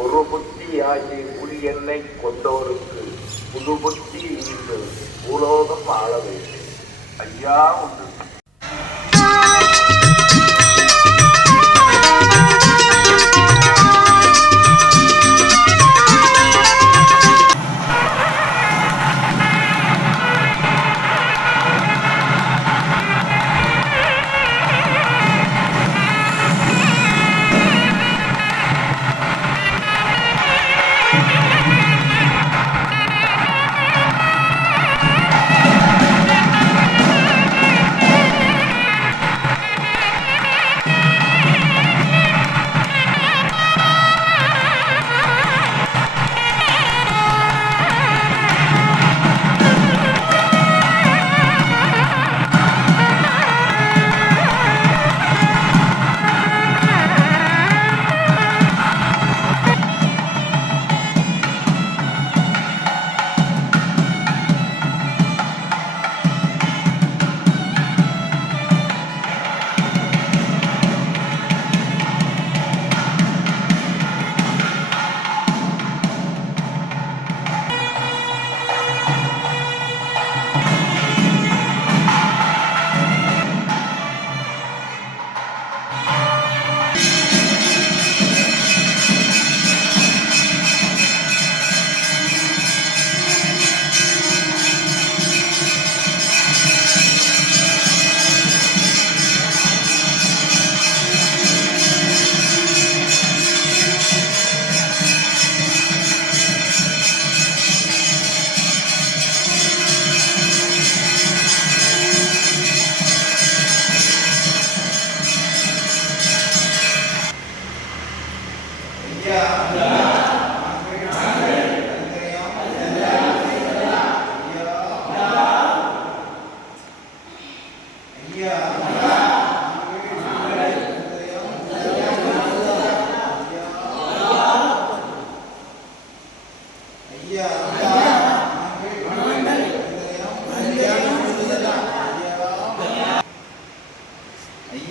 ஒரு புத்தியாகி புலி எண்ணை கொண்டோருக்கு புது புத்தி இன்று பூலோகம் ஆள வேண்டும். ஐயா உண்டு.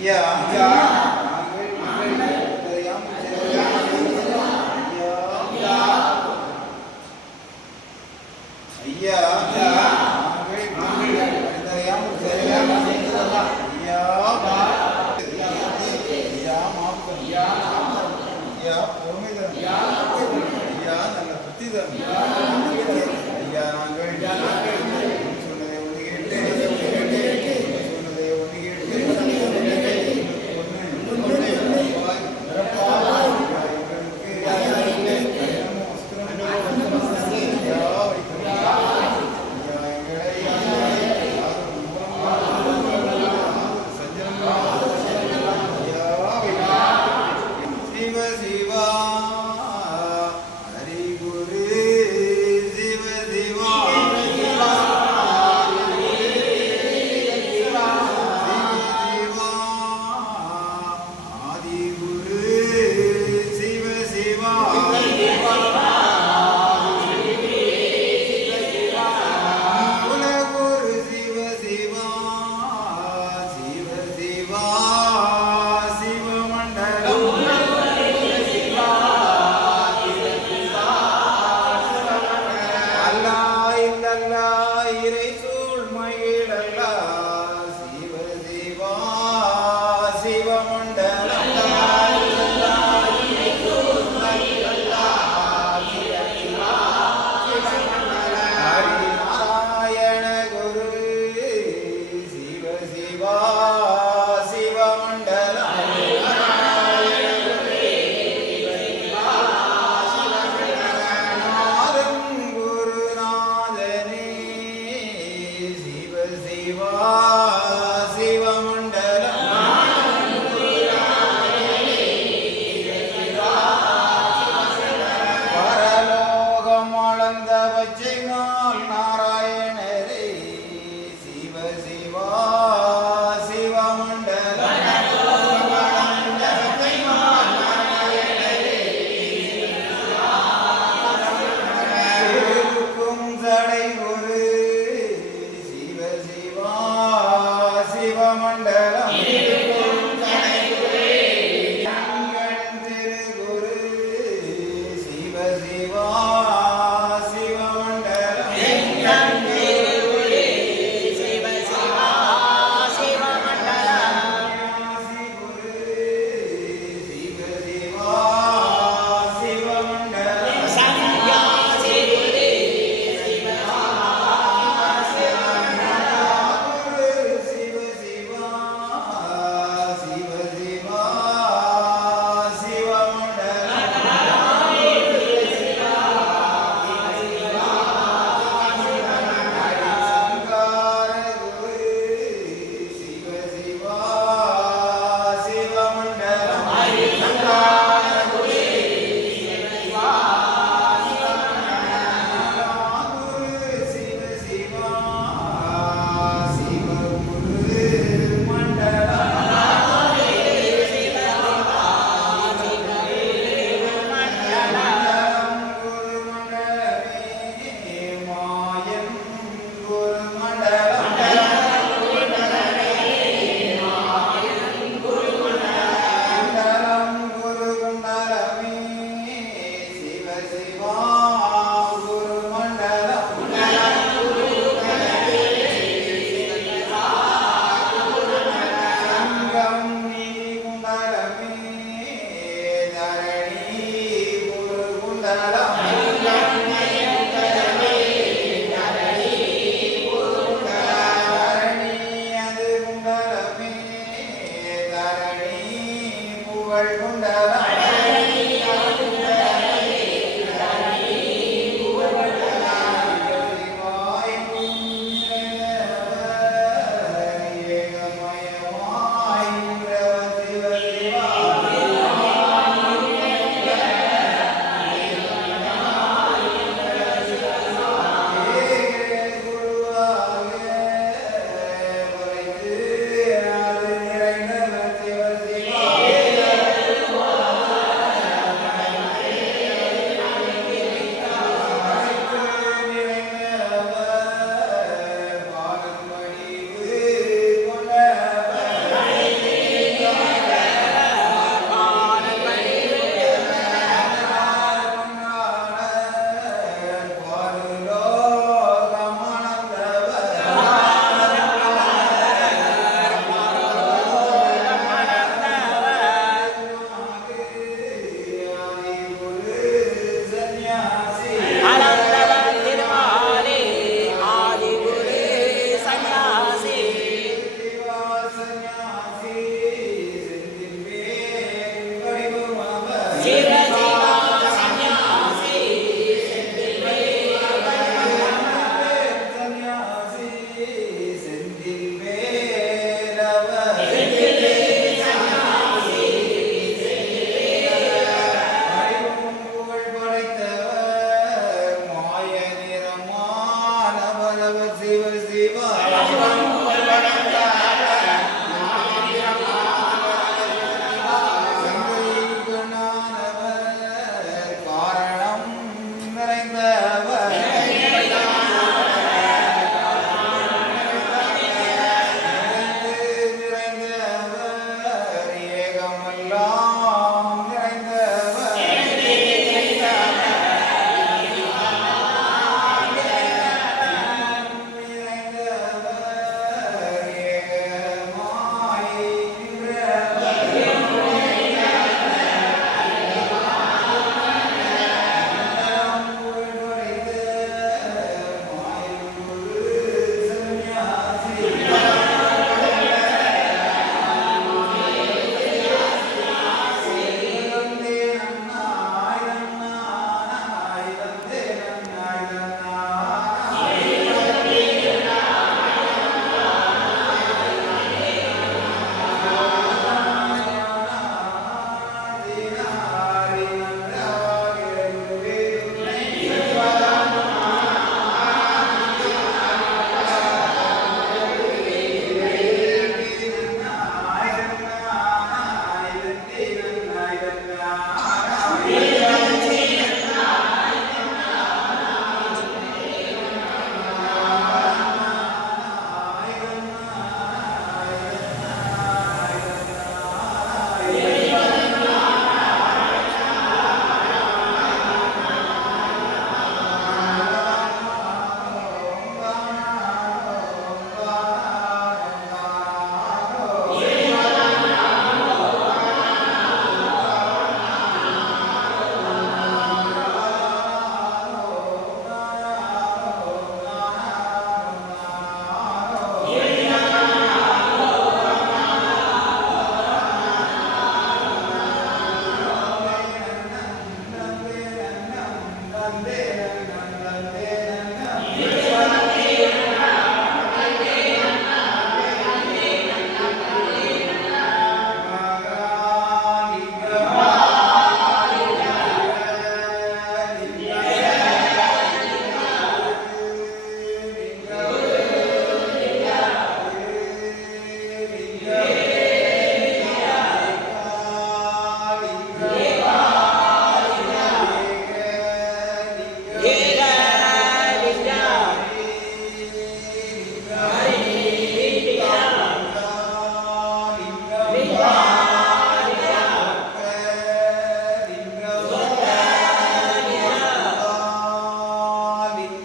ஐயா ஐயா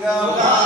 Legal.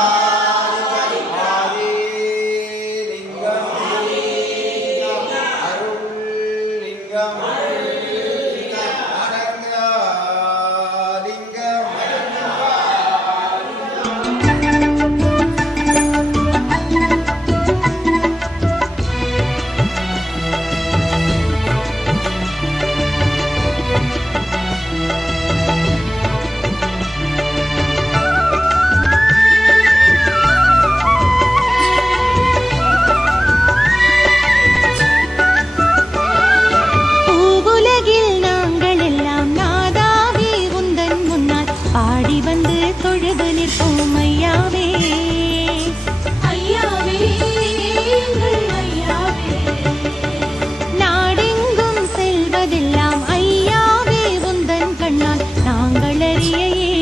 களறிய